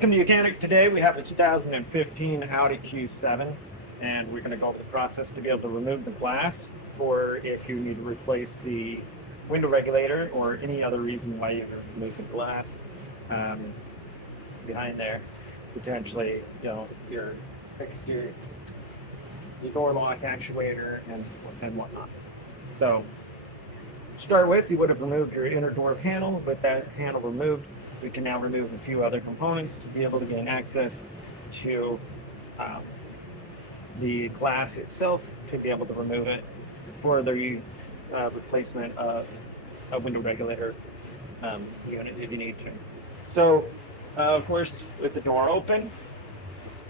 Welcome to Mechanic. Today we have a 2015 Audi Q7, and we're going to go through the process to be able to remove the glass for if you need to replace the window regulator or any other reason why you remove the glass behind there. Potentially, your exterior, the door lock actuator and whatnot. So, to start with, you would have removed your inner door panel. With that panel removed, we can now remove a few other components to be able to gain access to the glass itself, to be able to remove it for the replacement of a window regulator unit if you need to. So, of course, with the door open,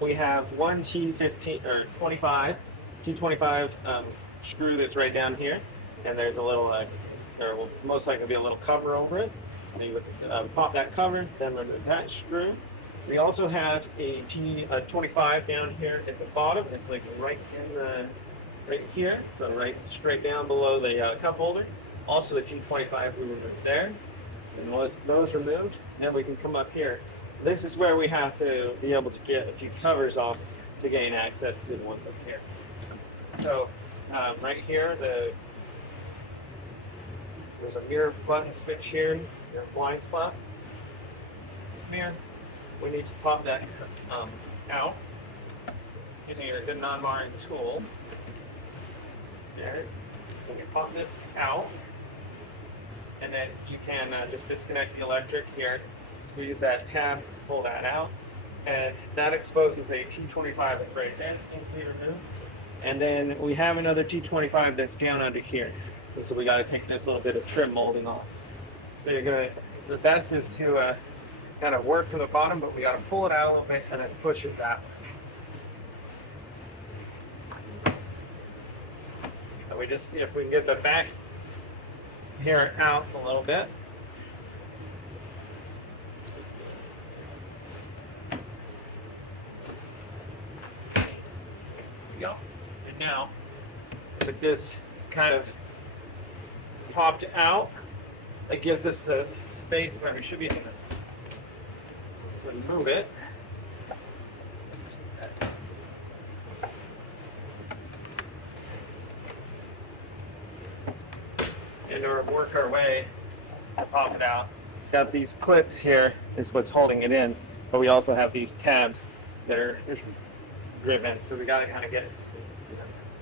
we have one T15 or 25 screw that's right down here, and there's a little, there will most likely be a little cover over it. So you would pop that cover, then remove that screw. We also have a T25 down here at the bottom. It's like right here, so right straight down below the cup holder. Also the T25 we removed there. And once those removed, then we can come up here. This is where we have to be able to get a few covers off to gain access to the ones up here. So right here, there's a mirror button switch here, your blind spot mirror. We need to pop that out using your good non-marring tool. There. So you pop this out, and then you can just disconnect the electric here. Squeeze that tab, pull that out, and that exposes a T25 that's right there. Easily removed. And then we have another T25 that's down under here. And so we got to take this little bit of trim molding off. So the best is to kind of work from the bottom, but we got to pull it out a little bit and then push it that way. And we just, if we can get the back here out a little bit. There we go. And now, with this kind of popped out, that gives us the space where we should be able to remove it. And or work our way to pop it out. It's got these clips here, is what's holding it in, but we also have these tabs that are driven, so we got to kind of get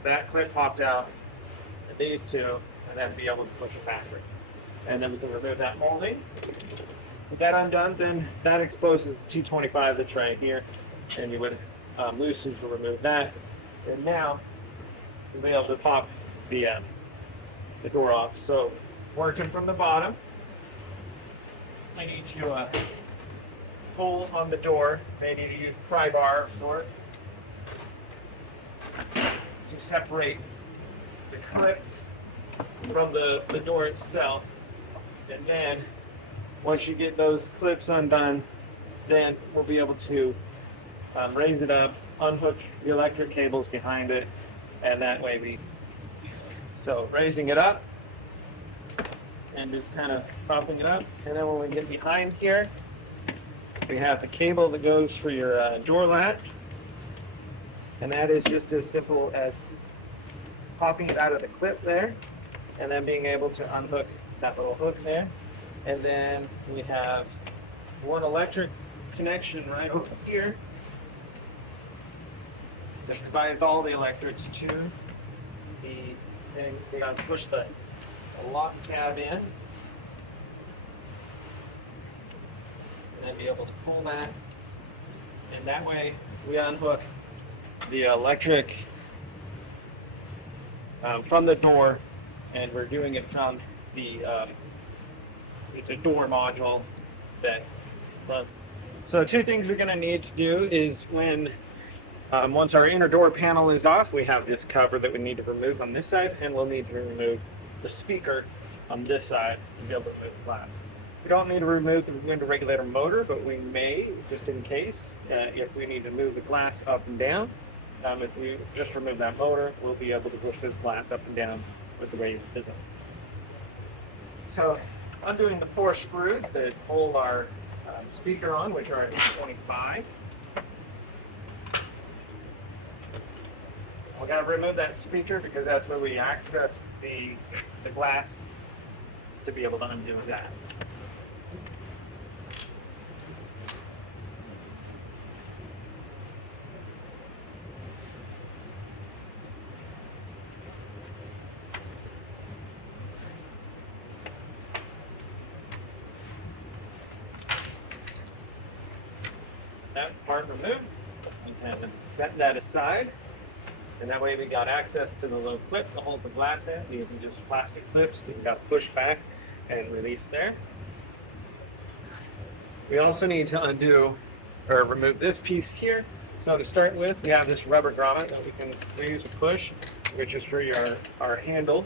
that clip popped out, and these two, and then be able to push it backwards. And then we can remove that molding. With that undone, then that exposes the T25 that's right here, and you would loosen to remove that. And now you'll be able to pop the door off. So working from the bottom, I need to pull on the door. Maybe to use pry bar of sort to separate the clips from the door itself. And then once you get those clips undone, then we'll be able to raise it up, unhook the electric cables behind it, and that way so raising it up and just kind of propping it up. And then when we get behind here, we have the cable that goes for your door latch, and that is just as simple as popping it out of the clip there, and then being able to unhook that little hook there. And then we have one electric connection right over here that provides all the electrics to the thing. We got to push the lock tab in, and then be able to pull that. And that way we unhook the electric from the door, and we're doing it from the it's a door module that runs. So two things we're going to need to do is when once our inner door panel is off, we have this cover that we need to remove on this side, and we'll need to remove the speaker on this side to be able to remove the glass. We don't need to remove the window regulator motor, but we may, just in case, if we need to move the glass up and down. If we just remove that motor, we'll be able to push this glass up and down with the way it's designed. So undoing the 4 screws that hold our speaker on, which are at 25. We're going to remove that speaker because that's where we access the glass to be able to undo that. That part removed. We can set that aside. And that way we got access to the little clip that holds the glass in. These are just plastic clips that you got to push back and release there. We also need to undo or remove this piece here. So to start with, we have this rubber grommet that we can squeeze or push, which is for our handle.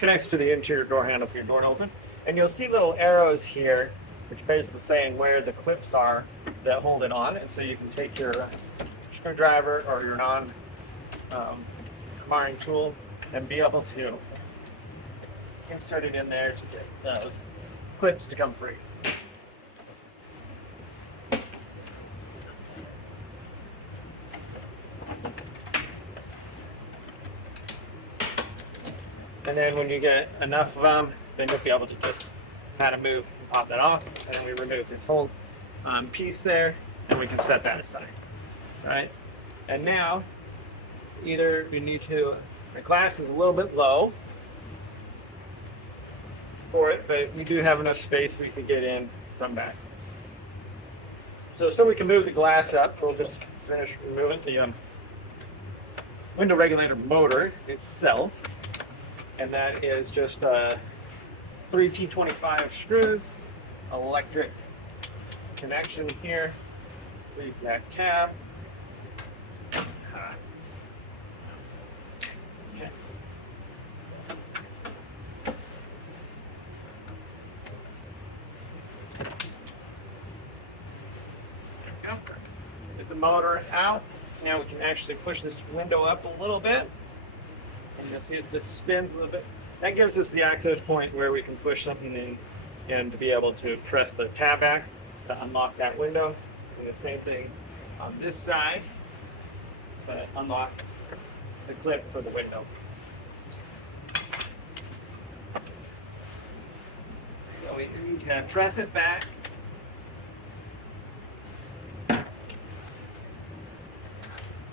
Connects to the interior door handle for your door open. And you'll see little arrows here, which basically saying where the clips are that hold it on. And so you can take your screwdriver or your hammering tool and be able to insert it in there to get those clips to come free. And then when you get enough of them, then you'll be able to just kind of move and pop that off. And then we remove this whole piece there, and we can set that aside. Right? And now, either you need to, the glass is a little bit low for it, but we do have enough space we can get in from back. So we can move the glass up. We'll just finish removing the window regulator motor itself. And that is just 3 T25 screws, electric connection here. Squeeze that tab. Okay. There we go. Get the motor out. Now we can actually push this window up a little bit. And you'll see this spins a little bit. That gives us the access point where we can push something in and to be able to press the tab back to unlock that window. And the same thing on this side to unlock the clip for the window. So we can press it back.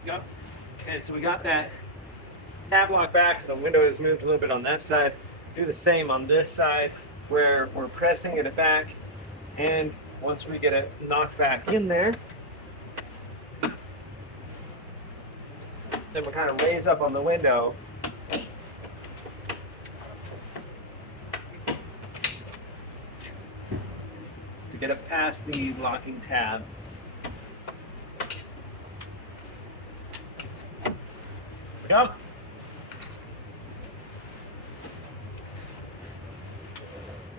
Go. Okay, so we got that tab lock back. The window is moved a little bit on that side. Do the same on this side where we're pressing it back, and once we get it knocked back in there, then we kind of raise up on the window to get it past the locking tab. There we go.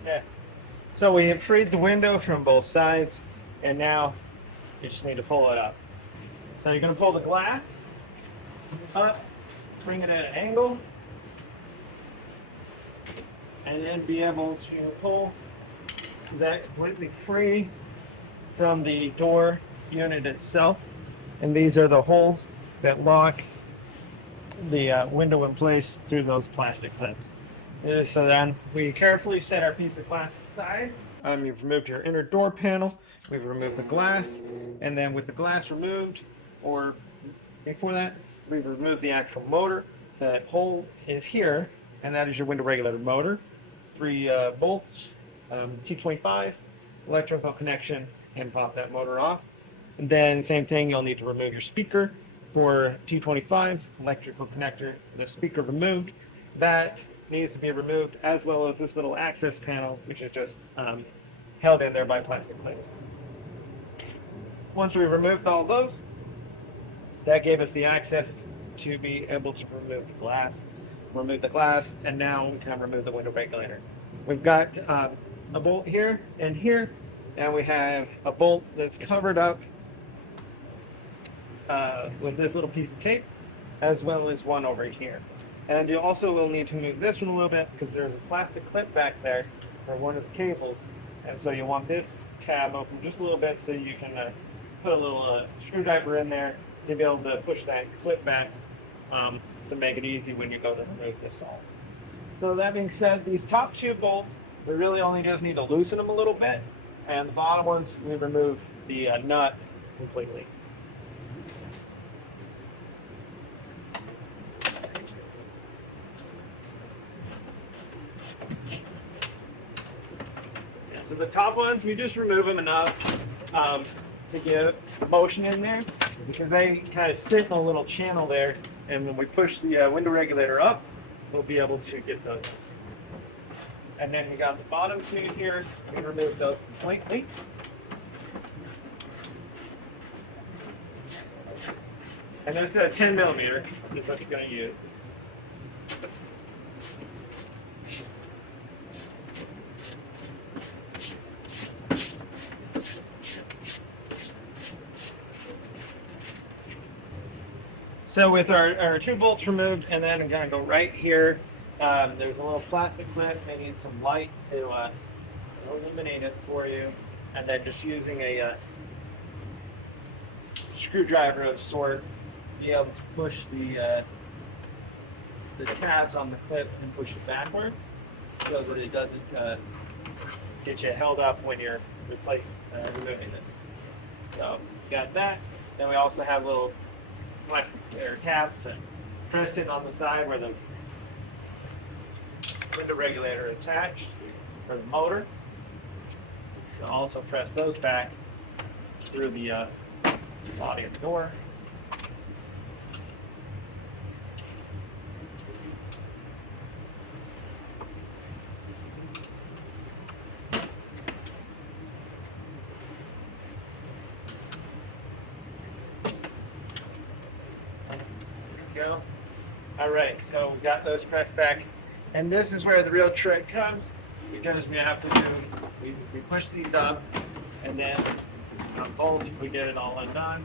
Yeah. So we have freed the window from both sides, and now you just need to pull it up. So you're going to pull the glass up, bring it at an angle, and then be able to pull that completely free from the door unit itself. And these are the holes that lock the window in place through those plastic clips. So then we carefully set our piece of glass aside. You've removed your inner door panel. We've removed the glass. And then with the glass removed, or before that, we've removed the actual motor. That hole is here, and that is your window regulator motor. 3 bolts, T25s, electrical connection, and pop that motor off. And then same thing, you'll need to remove your speaker for T25, electrical connector, the speaker removed. That needs to be removed, as well as this little access panel, which is just held in there by plastic plate. Once we removed all those, that gave us the access to be able to remove the glass. Remove the glass, and now we can remove the window regulator. We've got a bolt here and here, and we have a bolt that's covered up with this little piece of tape, as well as one over here. And you also will need to move this one a little bit because there's a plastic clip back there for one of the cables And so you want this tab open just a little bit so you can put a little screwdriver in there to be able to push that clip back to make it easy when you go to remove this all. So that being said, these top two bolts, we really only just need to loosen them a little bit, and the bottom ones, we remove the nut completely. Yeah, so the top ones, we just remove them enough to get motion in there, because they kind of sit in a little channel there, and when we push the window regulator up, we'll be able to get those. And then we got the bottom two here, we remove those completely. And this is a 10 millimeter is what you're going to use. So with our two bolts removed, and then I'm going to go right here. There's a little plastic clip. I need some light to illuminate it for you. And then just using a screwdriver of sort, be able to push the tabs on the clip and push it backward so that it doesn't get you held up when you're removing this. So you got that. Then we also have little plastic tabs to press it on the side where the window regulator is attached for the motor. You'll also press those back through the body of the door. Go. All right, so we got those pressed back, and this is where the real trick comes, because we have to do, we push these up, and then on both we get it all undone,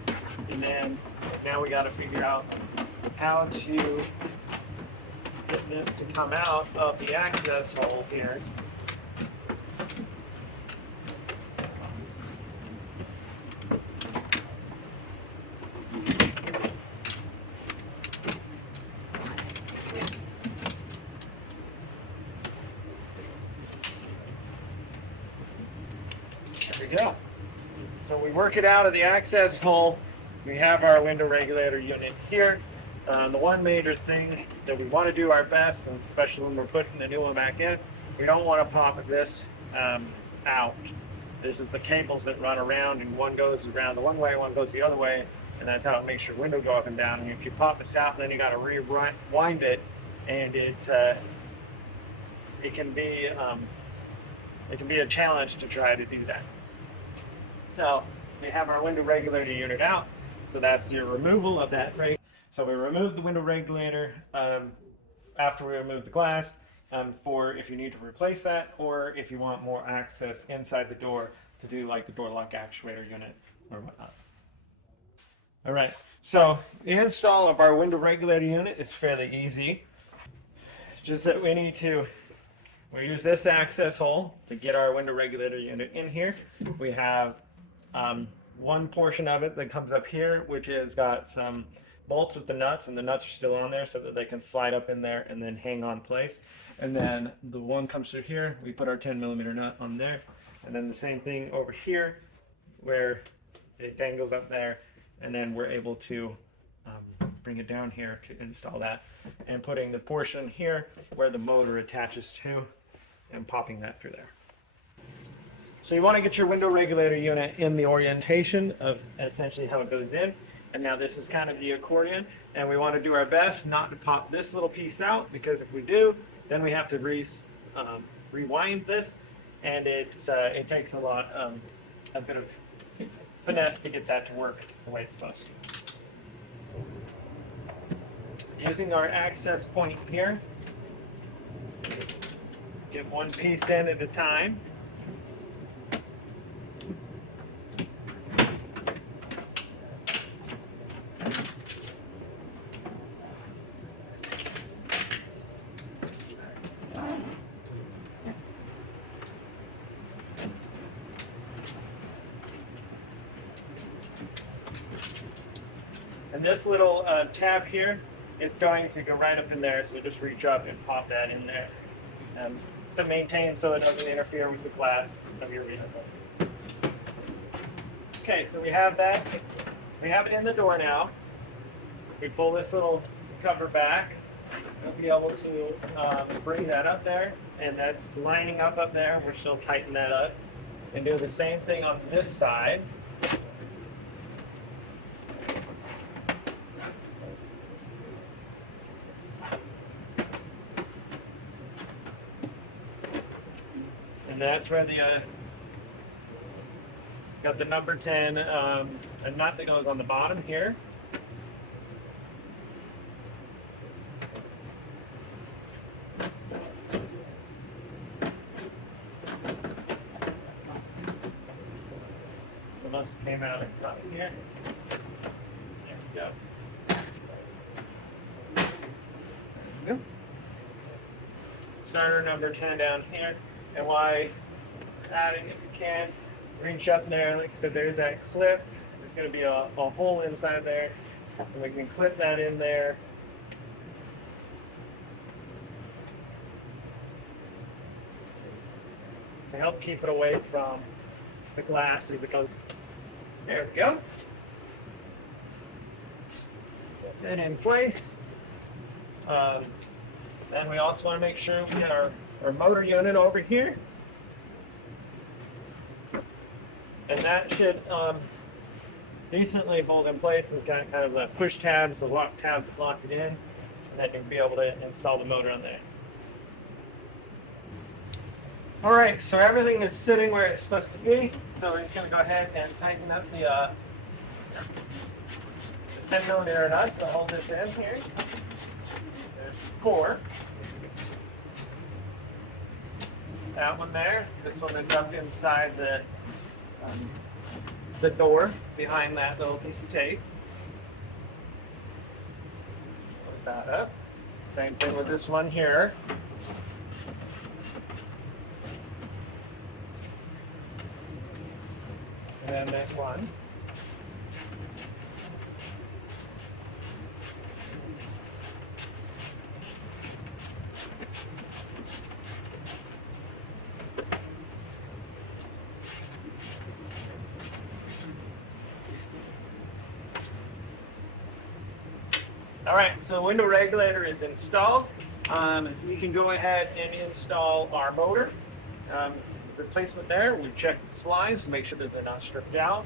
and then now we got to figure out how to get this to come out of the access hole here. There we go. So we work it out of the access hole. We have our window regulator unit here. The one major thing that we want to do our best, and especially when we're putting the new one back in, we don't want to pop this out. This is the cables that run around, and one goes around the one way, one goes the other way, and that's how it makes your window go up and down. And if you pop this out, then you got to rewind it, and it can be a challenge to try to do that. So we have our window regulator unit out. So that's your removal of that. So we remove the window regulator after we remove the glass for if you need to replace that, or if you want more access inside the door to do like the door lock actuator unit or whatnot. All right, so the install of our window regulator unit is fairly easy. Just that we use this access hole to get our window regulator unit in here. We have one portion of it that comes up here, which has got some bolts with the nuts, and the nuts are still on there so that they can slide up in there and then hang on place. And then the one comes through here, we put our 10 millimeter nut on there. And then the same thing over here where it dangles up there, and then we're able to bring it down here to install that, and putting the portion here where the motor attaches to and popping that through there. So you want to get your window regulator unit in the orientation of essentially how it goes in. And now this is kind of the accordion, and we want to do our best not to pop this little piece out, because if we do, then we have to rewind this, and it takes a bit of finesse to get that to work the way it's supposed to. Using our access point here, get one piece in at a time. And this little tab here is going to go right up in there, so we just reach up and pop that in there. So maintain so it doesn't interfere with the glass of your vehicle. Okay, so we have that. We have it in the door now. We pull this little cover back. We'll be able to bring that up there, and that's lining up there. We're still tighten that up. And do the same thing on this side. And that's where the got the number 10 a nut that goes on the bottom here. The nut came out and cut in here. There we go. There we go. Starter number 10 down here. And why adding if you can, reach up there. Like I said, there's that clip. There's going to be a hole inside there. And we can clip that in there. To help keep it away from the glass as it goes. There we go. Put that in place. Then we also want to make sure we get our motor unit over here. And that should decently hold in place. It's got kind of the push tabs, the lock tabs that lock it in, and then you'll be able to install the motor on there. All right, so everything is sitting where it's supposed to be. So we're just going to go ahead and tighten up the 10mm nuts to hold this in here. There's 4. That one there. This one is up inside the door behind that little piece of tape. Close that up. Same thing with this one here. And then this one. All right, so window regulator is installed. We can go ahead and install our motor. Replacement there, we check the splice to make sure that they're not stripped out.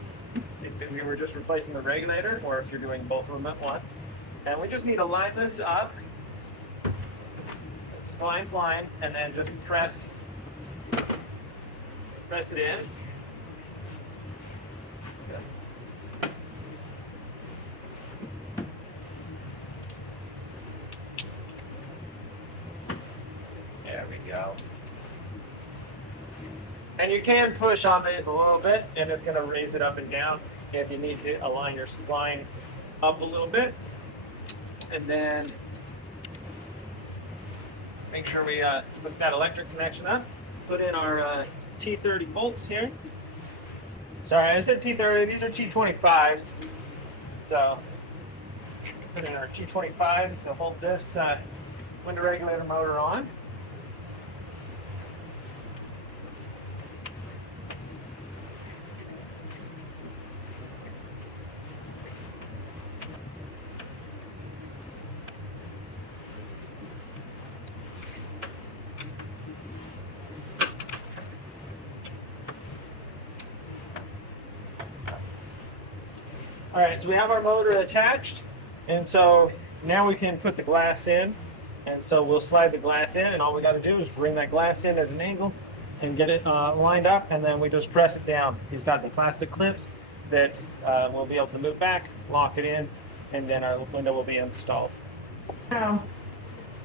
If we were just replacing the regulator, or if you're doing both of them at once. And we just need to line this up, spline's line, and then just press it in. There we go. And you can push on these a little bit, and it's going to raise it up and down if you need to align your spline up a little bit. And then make sure we hook that electric connection up. Put in our T30 bolts here. Sorry, I said T30. These are T25s. So put in our T25s to hold this window regulator motor on. All right, so we have our motor attached, and so now we can put the glass in. And so we'll slide the glass in, and all we got to do is bring that glass in at an angle and get it lined up, and then we just press it down. He's got the plastic clips that we'll be able to move back, lock it in, and then our window will be installed. Now,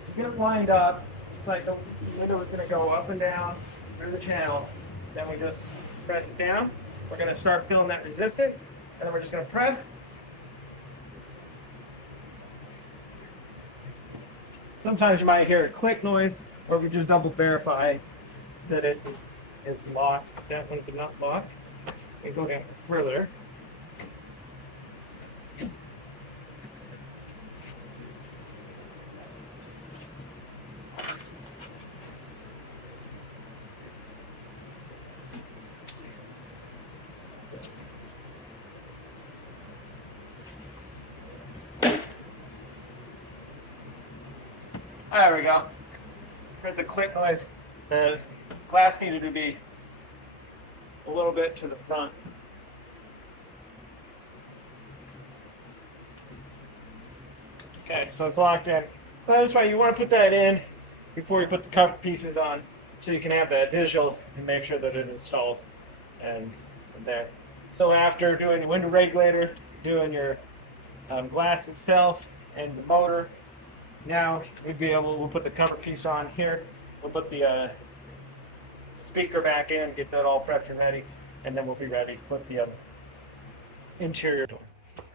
to get it lined up, it's like the window is going to go up and down through the channel. Then we just press it down. We're going to start feeling that resistance. And then we're just going to press. Sometimes you might hear a click noise, or we just double verify that it is locked. That one did not lock. And go down further. There we go. Heard the click noise. The glass needed to be a little bit to the front. Okay, so it's locked in. So that's why you want to put that in before you put the cover pieces on, so you can have that visual and make sure that it installs and there. So after doing your window regulator, doing your glass itself and the motor, now we'll put the cover piece on here. We'll put the speaker back in, get that all prepped and ready, and then we'll be ready to put the interior door.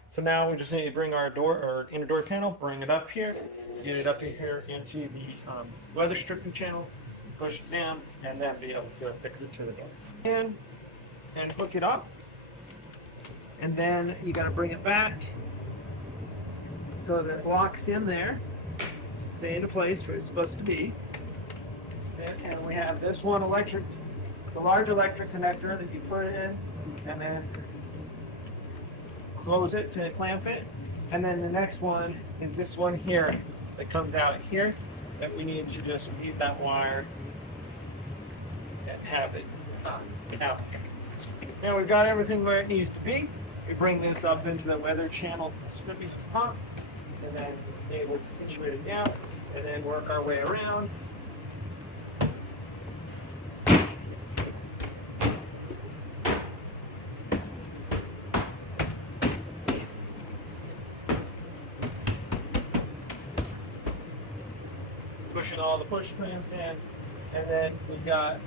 So now we just need to bring our inner door panel, bring it up here, get it up here into the weather stripping channel, push it down, and then be able to fix it to the door. And hook it up. And then you got to bring it back so that it locks in there, stay into place where it's supposed to be. And we have this one the large electric connector that you put it in, and then close it to clamp it. And then the next one is this one here that comes out here that we need to just read that wire and have it out. Now we've got everything where it needs to be. We bring this up into the weather channel stripping pump, and then be able to situate it down, and then work our way around. Pushing all the push pins in, and then we've got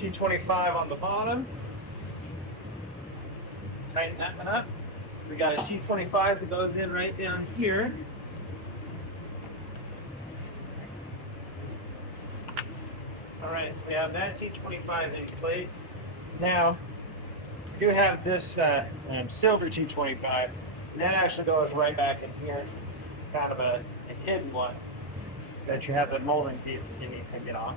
T25 on the bottom. Tighten that one up. We got a T25 that goes in right down here. All right, so we have that T25 in place. Now, we do have this silver T25, and that actually goes right back in here. It's kind of a hidden one that you have the molding piece that you need to get on.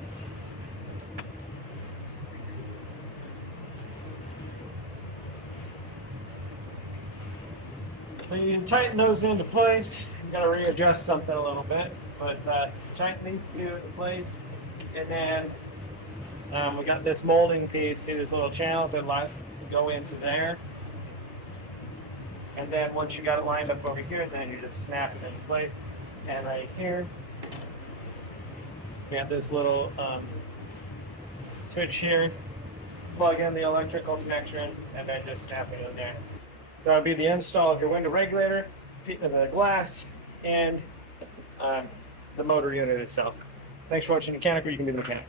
So you can tighten those into place. You got to readjust something a little bit, but tighten these two into place, and then we got this molding piece. See these little channels that go into there, and then once you got it lined up over here, then you just snap it into place. And right here, we have this little switch here. Plug in the electrical connection, and then just snap it in there. So that'd be the install of your window regulator, the glass, and the motor unit itself. Thanks for watching Mechanical. You can be the mechanic.